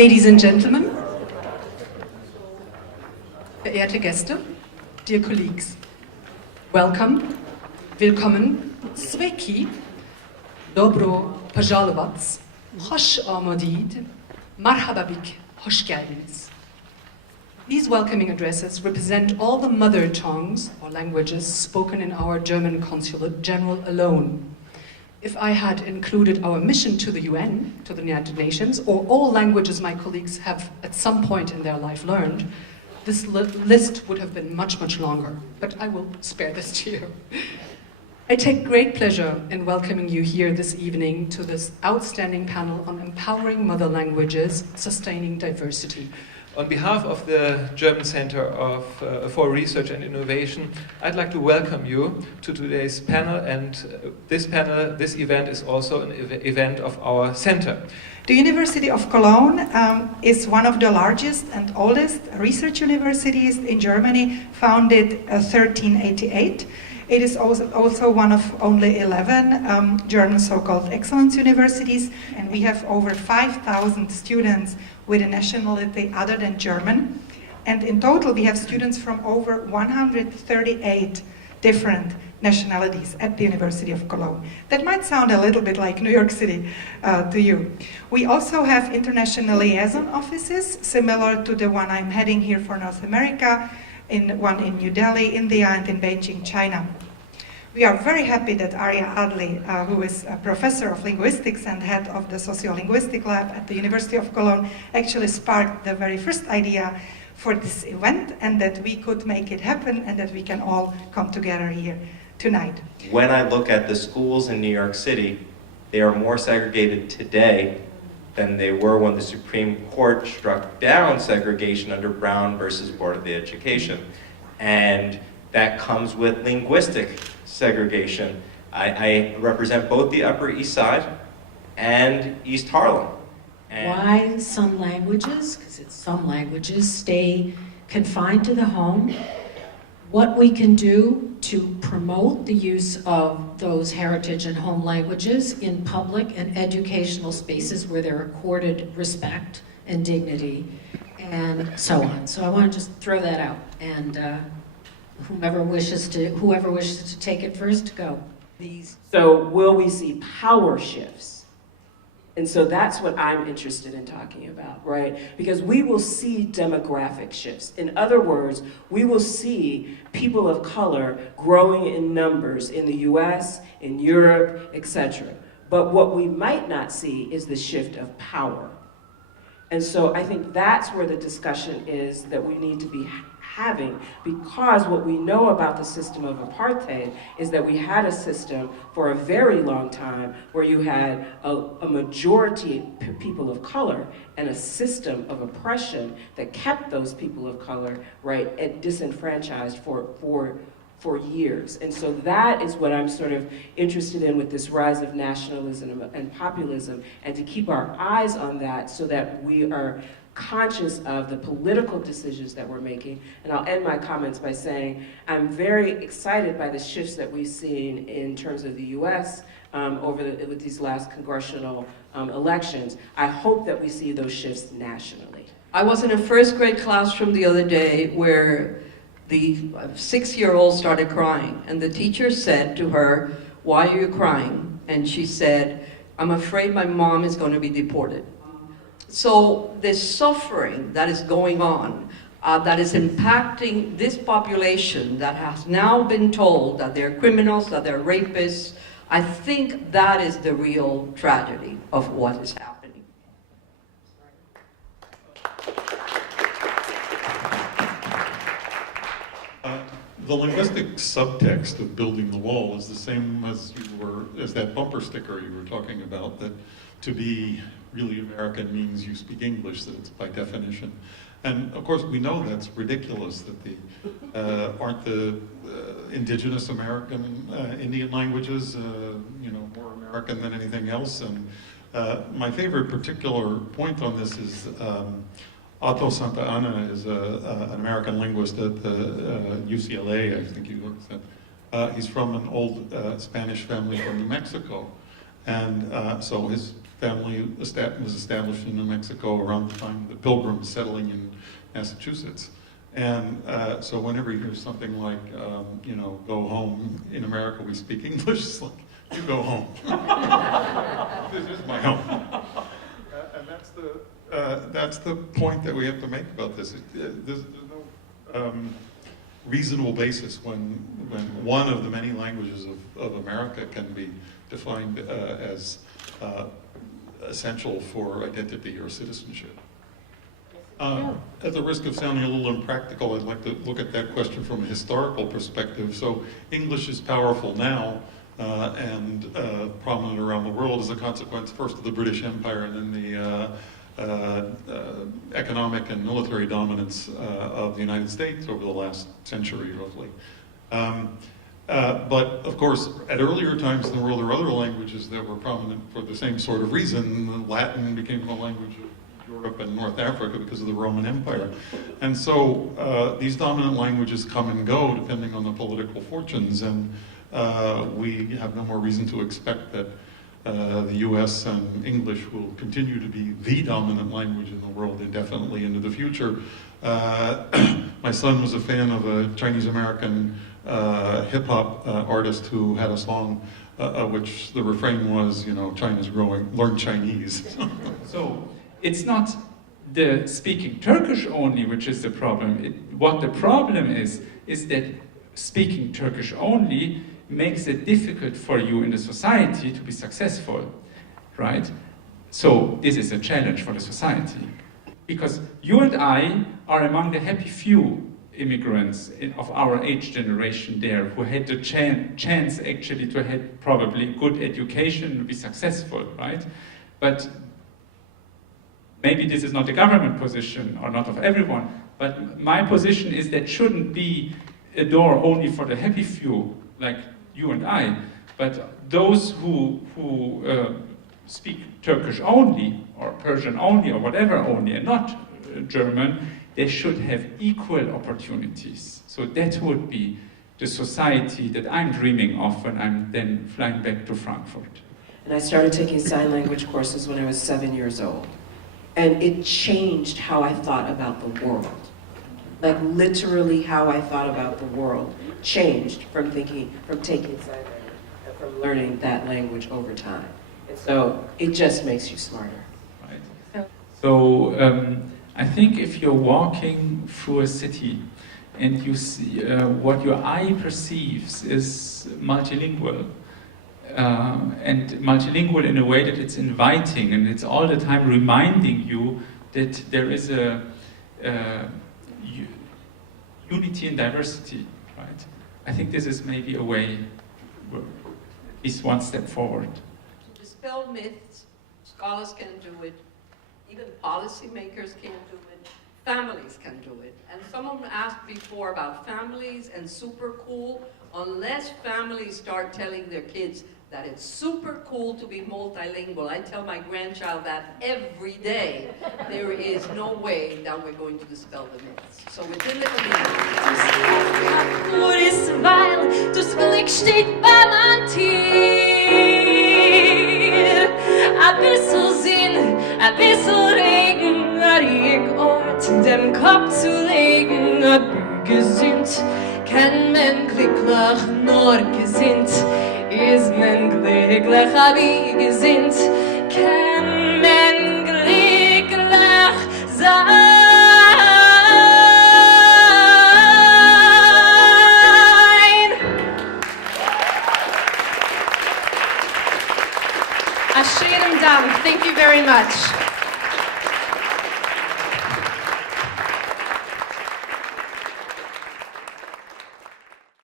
Ladies and gentlemen, verehrte Gäste, dear colleagues, welcome, willkommen, sveki, dobro pожаловать, hoş amadid, marhaba bik, hoş geldiniz. These welcoming addresses represent all the mother tongues or languages spoken in our German Consulate General alone. If I had included our mission to the UN, to the United Nations, or all languages my colleagues have at some point in their life learned, this list would have been much, much longer, but I will spare this to you. I take great pleasure in welcoming you here this evening to this outstanding panel on empowering mother languages, sustaining diversity. On behalf of the German Center for Research and Innovation, I'd like to welcome you to today's panel, and this event is also an event of our center. The University of Cologne is one of the largest and oldest research universities in Germany, founded 1388. It is also one of only 11 German so-called excellence universities, and we have over 5,000 students with a nationality other than German. And in total, we have students from over 138 different nationalities at the University of Cologne. That might sound a little bit like New York City to you. We also have international liaison offices, similar to the one I'm heading here for North America, one in New Delhi, India, and in Beijing, China. We are very happy that Aria Adli, who is a professor of linguistics and head of the sociolinguistic lab at the University of Cologne, actually sparked the very first idea for this event, and that we could make it happen and that we can all come together here tonight. When I look at the schools in New York City, they are more segregated today than they were when the Supreme Court struck down segregation under Brown versus Board of Education. And that comes with linguistic segregation. I represent both the Upper East Side and East Harlem. And why some languages, because it's some languages, stay confined to the home, what we can do to promote the use of those heritage and home languages in public and educational spaces where they're accorded respect and dignity, and so on. So I want to just throw that out, and whoever wishes to take it first, go. So will we see power shifts? And so that's what I'm interested in talking about, right? Because we will see demographic shifts. In other words, we will see people of color growing in numbers in the US, in Europe, etc. But what we might not see is the shift of power. And so I think that's where the discussion is that we need to be having, because what we know about the system of apartheid is that we had a system for a very long time where you had a majority people of color and a system of oppression that kept those people of color, right, and disenfranchised for years. And so that is what I'm sort of interested in with this rise of nationalism and populism, and to keep our eyes on that so that we are conscious of the political decisions that we're making. And I'll end my comments by saying I'm very excited by the shifts that we've seen in terms of the US with these last congressional elections. I hope that we see those shifts nationally. I was in a first grade classroom the other day where the 6-year-old started crying, and the teacher said to her, "Why are you crying?" And she said, "I'm afraid my mom is going to be deported." So the suffering that is going on, that is impacting this population that has now been told that they're criminals, that they're rapists, I think that is the real tragedy of what is happening. The linguistic subtext of building the wall is the same as that bumper sticker you were talking about, that to be really American means you speak English, that it's by definition. And of course we know that's ridiculous, that aren't the indigenous American Indian languages more American than anything else. And my favorite particular point on this is Otto Santa Ana is an American linguist at the UCLA, I think he works at. He's from an old Spanish family from New Mexico. And so his family was established in New Mexico around the time the Pilgrims settling in Massachusetts. And so whenever he hears something like, you know, go home, in America we speak English, it's like, you go home. This is my home. And that's the point that we have to make about this. There's no reasonable basis when one of the many languages of America can be defined as essential for identity or citizenship. At the risk of sounding a little impractical, I'd like to look at that question from a historical perspective. So English is powerful now and prominent around the world as a consequence first of the British Empire and then the economic and military dominance of the United States over the last century, roughly. But of course, at earlier times in the world, there were other languages that were prominent for the same sort of reason. Latin became the language of Europe and North Africa because of the Roman Empire. And so these dominant languages come and go depending on the political fortunes, and we have no more reason to expect that the US and English will continue to be the dominant language in the world indefinitely into the future. My son was a fan of a Chinese-American hip-hop artist who had a song which the refrain was, you know, China's growing, learn Chinese. So it's not the speaking Turkish only which is the problem. What the problem is that speaking Turkish only makes it difficult for you in the society to be successful, right? So this is a challenge for the society. Because you and I are among the happy few immigrants of our age generation there who had the chance actually to have probably good education and be successful, right? But maybe this is not the government position or not of everyone, but my position is that shouldn't be a door only for the happy few, like you and I, but those who speak Turkish only, or Persian only, or whatever only, and not German, they should have equal opportunities. So that would be the society that I'm dreaming of when I'm then flying back to Frankfurt. And I started taking sign language courses when I was 7 years old. And it changed how I thought about the world. Like literally how I thought about the world changed from taking sign language and from learning that language over time. And so it just makes you smarter. Right. So I think if you're walking through a city and you see what your eye perceives is multilingual, and multilingual in a way that it's inviting and it's all the time reminding you that there is a unity in diversity, right? I think this is maybe a way, at least one step forward. To dispel myths, scholars can do it, even policymakers can do it, families can do it. And someone asked before about families and super cool. Unless families start telling their kids that it's super cool to be multilingual, I tell my grandchild that every day, there is no way that we're going to dispel the myths. So within the community. Das Glück steht beim Tier. A bissl Sinn, a bissl Regen, a ruhig Ort dem Kopf zu legen, a gesinnt. Kann man glücklich nur gesinnt, ist man glücklich, a wie gesinnt. Kann man glücklich sein. Thank you very much.